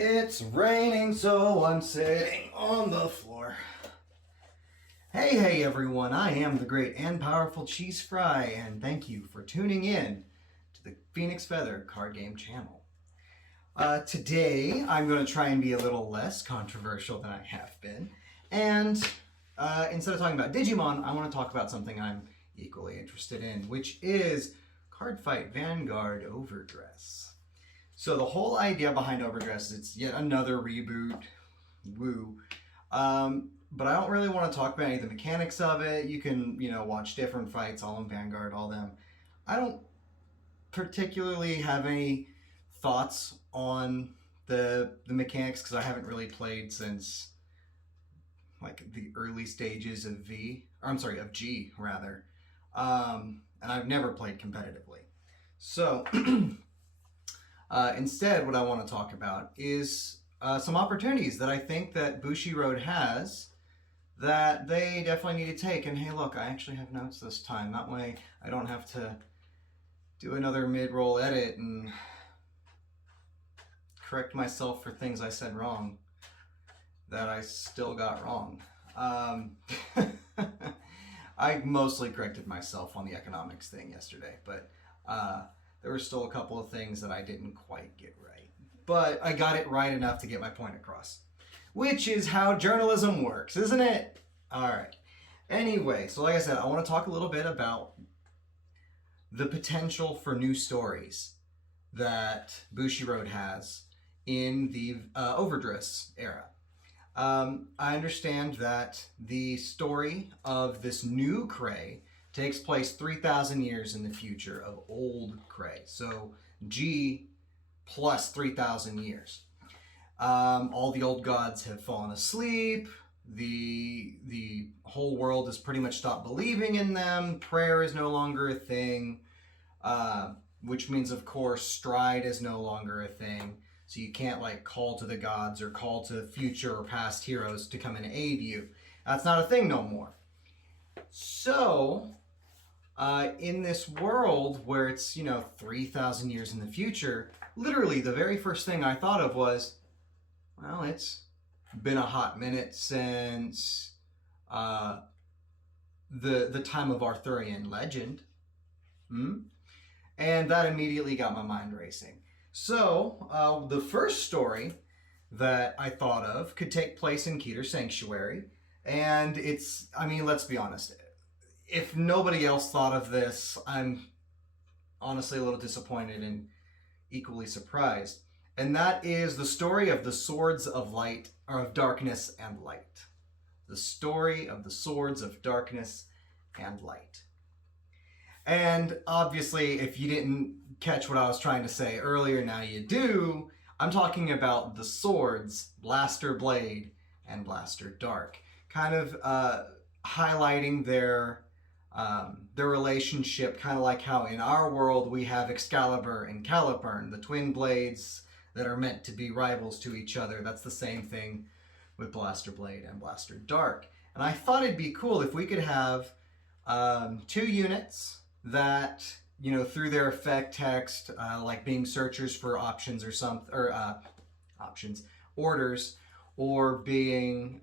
It's raining, so I'm sitting on the floor. Hey everyone, I am the great and powerful Cheese Fry, and thank you for tuning in to the Phoenix Feather card game channel. Today, I'm going to try and be a little less controversial than I have been, and instead of talking about Digimon, I want to talk about something I'm equally interested in, which is Card Fight Vanguard overdress. So the whole idea behind overdress is it's yet another reboot, woo. But I don't really want to talk about any of the mechanics of it. You can, watch different fights, all in Vanguard, all them. I don't particularly have any thoughts on the mechanics because I haven't really played since like the early stages of G rather. And I've never played competitively. So instead, what I want to talk about is some opportunities that I think that Bushiroad has that they definitely need to take. And hey, look, I actually have notes this time. That way I don't have to do another mid-roll edit and correct myself for things I said wrong that I still got wrong. I mostly corrected myself on the economics thing yesterday, but there were still a couple of things that I didn't quite get right. But I got it right enough to get my point across. Which is how journalism works, isn't it? Alright. Anyway, so like I said, I want to talk a little bit about the potential for new stories that Bushiroad has in the overdress era. I understand that the story of this new Cray takes place 3,000 years in the future of old Cray. So G plus 3,000 years. All the old gods have fallen asleep. The whole world has pretty much stopped believing in them. Prayer is no longer a thing, which means, of course, stride is no longer a thing. So you can't like call to the gods or call to future or past heroes to come and aid you. That's not a thing no more. So, in this world where it's, 3,000 years in the future, literally the very first thing I thought of was, well, it's been a hot minute since the time of Arthurian legend. And that immediately got my mind racing. So, the first story that I thought of could take place in Keter Sanctuary. And let's be honest. If nobody else thought of this, I'm honestly a little disappointed and equally surprised. And that is the story of the Swords of Light, or of Darkness and Light. The story of the Swords of Darkness and Light. And obviously, if you didn't catch what I was trying to say earlier, now you do. I'm talking about the swords, Blaster Blade and Blaster Dark. Kind of highlighting their relationship, kind of like how in our world we have Excalibur and Caliburn, the twin blades that are meant to be rivals to each other. That's the same thing with Blaster Blade and Blaster Dark. And I thought it'd be cool if we could have two units that, through their effect text, like being searchers for options or orders, or being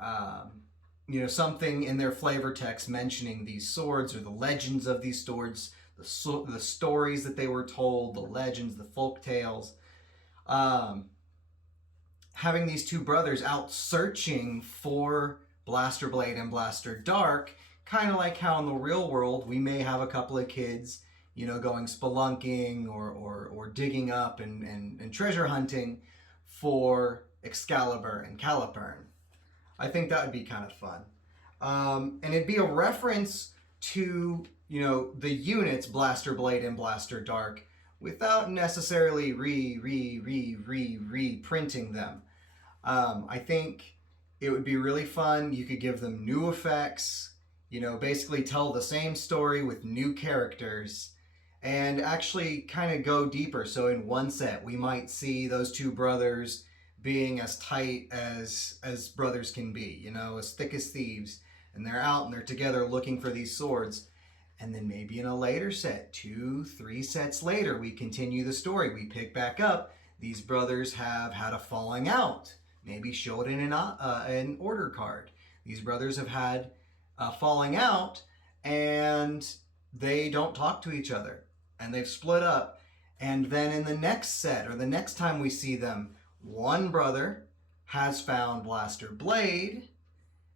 something in their flavor text mentioning these swords or the legends of these swords, the stories that they were told, the legends, the folk tales. Having these two brothers out searching for Blaster Blade and Blaster Dark, kind of like how in the real world we may have a couple of kids, going spelunking or digging up and treasure hunting for Excalibur and Caliburn. I think that would be kind of fun. And it'd be a reference to, the units, Blaster Blade and Blaster Dark, without necessarily reprinting them. I think it would be really fun. You could give them new effects, basically tell the same story with new characters and actually kind of go deeper. So in one set, we might see those two brothers being as tight as brothers can be, as thick as thieves. And they're out and they're together looking for these swords. And then maybe in a later set, 2-3 sets later, we continue the story. We pick back up. These brothers have had a falling out. Maybe show it in an order card. These brothers have had a falling out and they don't talk to each other and they've split up. And then in the next set or the next time we see them, one brother has found Blaster Blade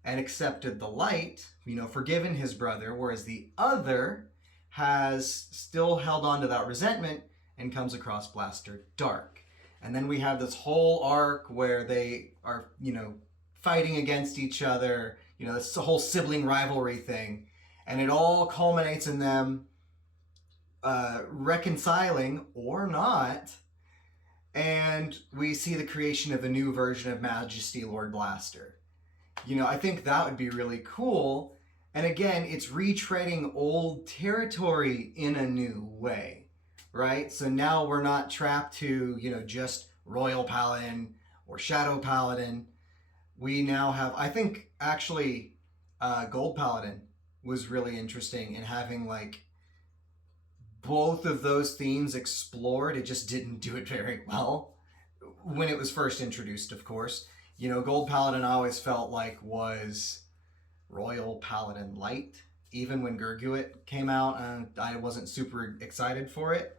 and accepted the light, forgiven his brother, whereas the other has still held on to that resentment and comes across Blaster Dark. And then we have this whole arc where they are, fighting against each other, this whole sibling rivalry thing. And it all culminates in them reconciling or not. And we see the creation of a new version of Majesty Lord Blaster. I think that would be really cool. And again, it's retreading old territory in a new way, right? So now we're not trapped to, just Royal Paladin or Shadow Paladin. We now have, I think, actually, Gold Paladin was really interesting in having, both of those themes explored. It just didn't do it very well when it was first introduced, of course. Gold Paladin I always felt like was Royal Paladin Light. Even when Gurguit came out, I wasn't super excited for it.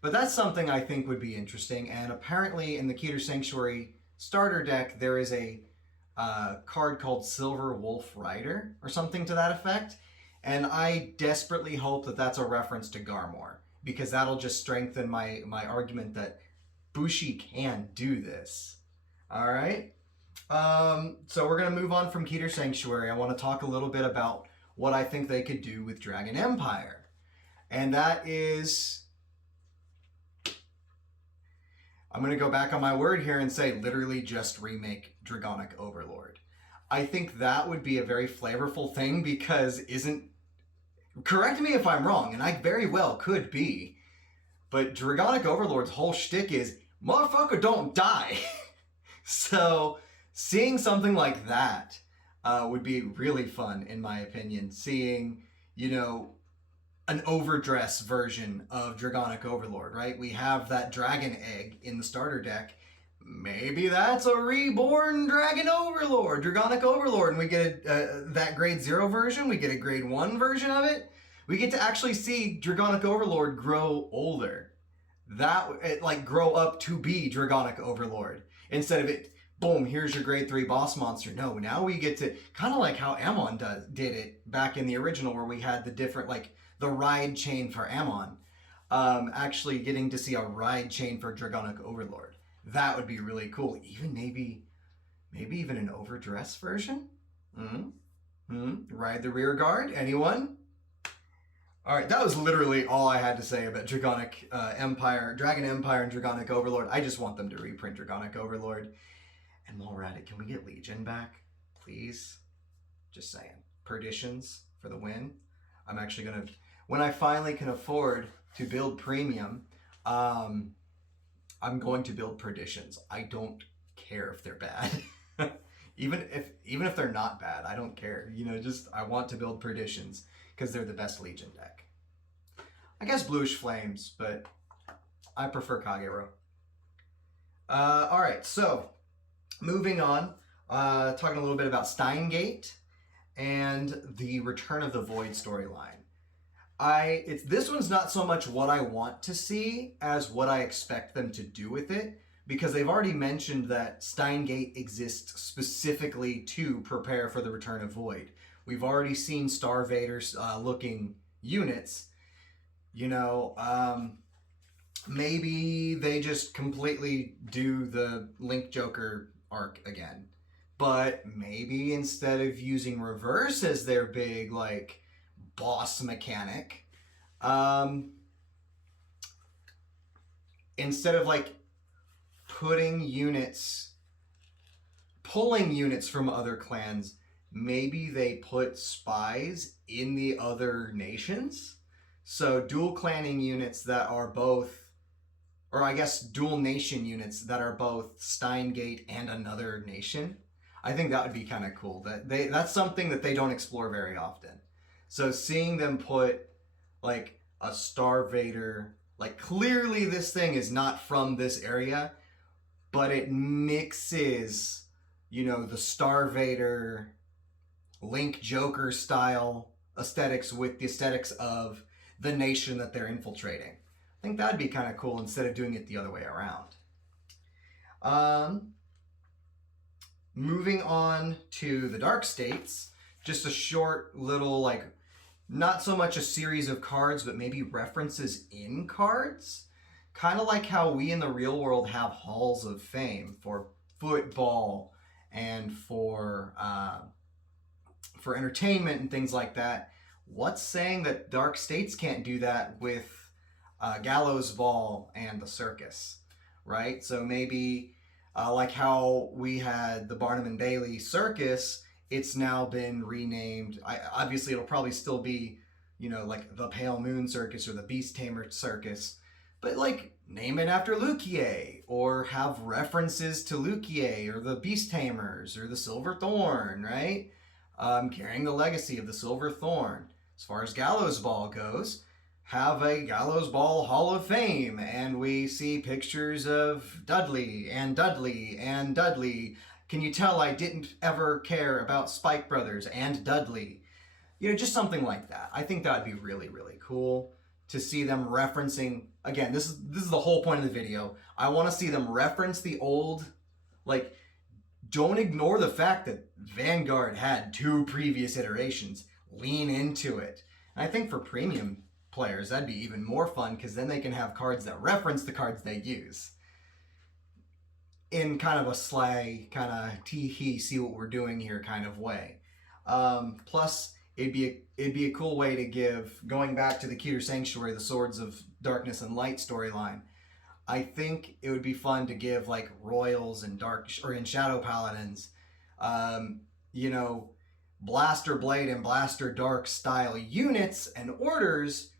But that's something I think would be interesting. And apparently in the Keter Sanctuary starter deck, there is a card called Silver Wolf Rider or something to that effect. And I desperately hope that that's a reference to Garmor, because that'll just strengthen my argument that Bushi can do this. All right. So we're going to move on from Keter Sanctuary. I want to talk a little bit about what I think they could do with Dragon Empire. And that is, I'm going to go back on my word here and say literally just remake Dragonic Overlord. I think that would be a very flavorful thing because correct me if I'm wrong, and I very well could be, but Dragonic Overlord's whole shtick is, motherfucker don't die. So seeing something like that would be really fun, in my opinion. Seeing, an overdress version of Dragonic Overlord, right? We have that dragon egg in the starter deck. Maybe that's a reborn Dragon Overlord, Dragonic Overlord, and we get that grade 0 version, we get a grade 1 version of it. We get to actually see Dragonic Overlord grow older. Grow up to be Dragonic Overlord. Instead of it, boom, here's your grade 3 boss monster. No, now we get to, kind of like how Ammon did it back in the original, where we had the different, the ride chain for Ammon. Actually getting to see a ride chain for Dragonic Overlord. That would be really cool. Even maybe even an overdress version? Ride the rear guard? Anyone? All right, that was literally all I had to say about Dragonic Empire, Dragon Empire, and Dragonic Overlord. I just want them to reprint Dragonic Overlord. And while we're at it, can we get Legion back, please? Just saying. Perditions for the win. I'm actually gonna, when I finally can afford to build premium, I'm going to build Perditions. I don't care if they're bad. even if they're not bad, I don't care. I want to build Perditions because they're the best Legion deck. I guess Bluish Flames, but I prefer Kagero. All right, so moving on, talking a little bit about Steingate and the Return of the Void storyline. This one's not so much what I want to see as what I expect them to do with it, because they've already mentioned that Steingate exists specifically to prepare for the Return of Void. We've already seen Star Vader's looking units. Maybe they just completely do the Link Joker arc again. But maybe instead of using reverse as their big, boss mechanic, instead of, pulling units from other clans, maybe they put spies in the other nations. So dual clanning units that are both, or I guess dual nation units that are both Steingate and another nation. I think that would be kind of cool. That's something that they don't explore very often. So seeing them put a Star Vader Like, clearly this thing is not from this area, but it mixes, you know, the Star Vader, Link Joker style aesthetics with the aesthetics of the nation that they're infiltrating. I think that'd be kind of cool instead of doing it the other way around. Moving on to the Dark States, just a short little, like, not so much a series of cards, but maybe references in cards. Kind of like how we in the real world have halls of fame for football and for entertainment and things like that. What's saying that Dark States can't do that with Gallows Ball and the circus, right? So maybe like how we had the Barnum and Bailey Circus, it's now been renamed. Obviously, it'll probably still be, you know, like the Pale Moon Circus or the Beast Tamer Circus, but like name it after Lukier, or have references to Lukier or the Beast Tamers or the Silver Thorn, right? Carrying the legacy of the Silver Thorn. As far as Gallows Ball goes, have a Gallows Ball Hall of Fame, and we see pictures of Dudley and Dudley and Dudley. Can you tell I didn't ever care about Spike Brothers and Dudley? You know, just something like that. I think that would be really, really cool to see them referencing. Again, this is the whole point of the video. I want to see them reference the old, like, don't ignore the fact that Vanguard had 2 previous iterations. Lean into it. And I think for premium players, that'd be even more fun, because then they can have cards that reference the cards they use in kind of a sly, kind of tee-hee, see what we're doing here kind of way. Plus, it'd be a cool way to give, going back to the Keter Sanctuary, the Swords of Darkness and Light storyline, I think it would be fun to give like Royals and Shadow Paladins, you know, Blaster Blade and Blaster Dark style units and orders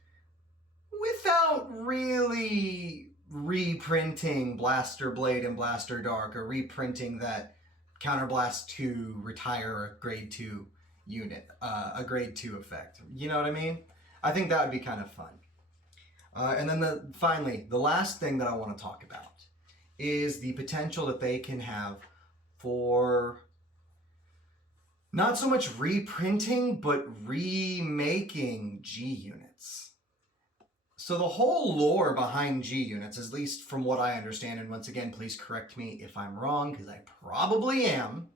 without really reprinting Blaster Blade and Blaster Dark, or reprinting that Counterblast 2 retire a grade 2 unit, a grade 2 effect. You know what I mean? I think that would be kind of fun. And then finally, the last thing that I want to talk about is the potential that they can have for not so much reprinting, but remaking G units. So the whole lore behind G units, at least from what I understand, and once again, please correct me if I'm wrong, because I probably am.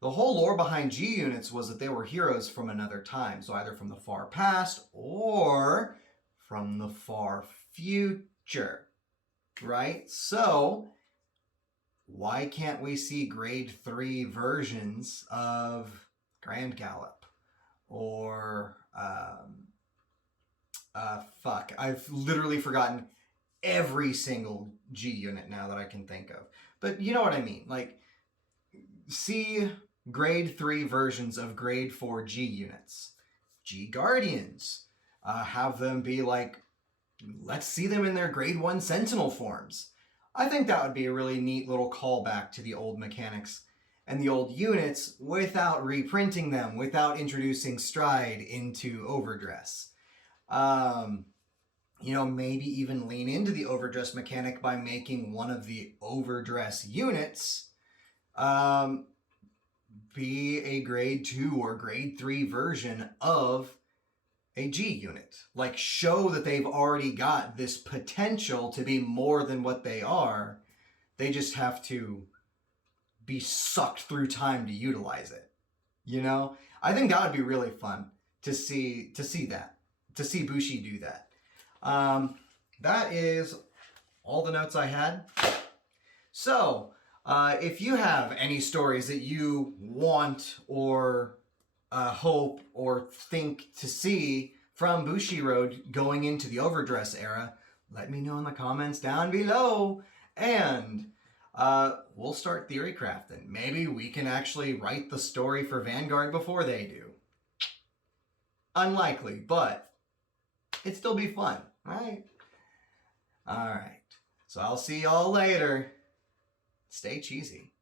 The whole lore behind G units was that they were heroes from another time, so either from the far past or from the far future, right? So why can't we see grade 3 versions of Grand Gallop or I've literally forgotten every single G unit now that I can think of, but you know what I mean. Like, see grade 3 versions of grade 4 G units, G Guardians. Have them be like, let's see them in their grade 1 Sentinel forms. I think that would be a really neat little callback to the old mechanics and the old units without reprinting them, without introducing Stride into overdress. You know, maybe even lean into the overdress mechanic by making one of the overdress units be a grade 2 or grade 3 version of a G unit. Like, show that they've already got this potential to be more than what they are. They just have to be sucked through time to utilize it. You know? I think that would be really fun to see that. To see Bushi do that. That is all the notes I had. So, if you have any stories that you want or hope or think to see from Bushiroad going into the overdress era, let me know in the comments down below, and we'll start theory crafting. Maybe we can actually write the story for Vanguard before they do. Unlikely, but it'd still be fun, right? Alright, so I'll see y'all later. Stay cheesy.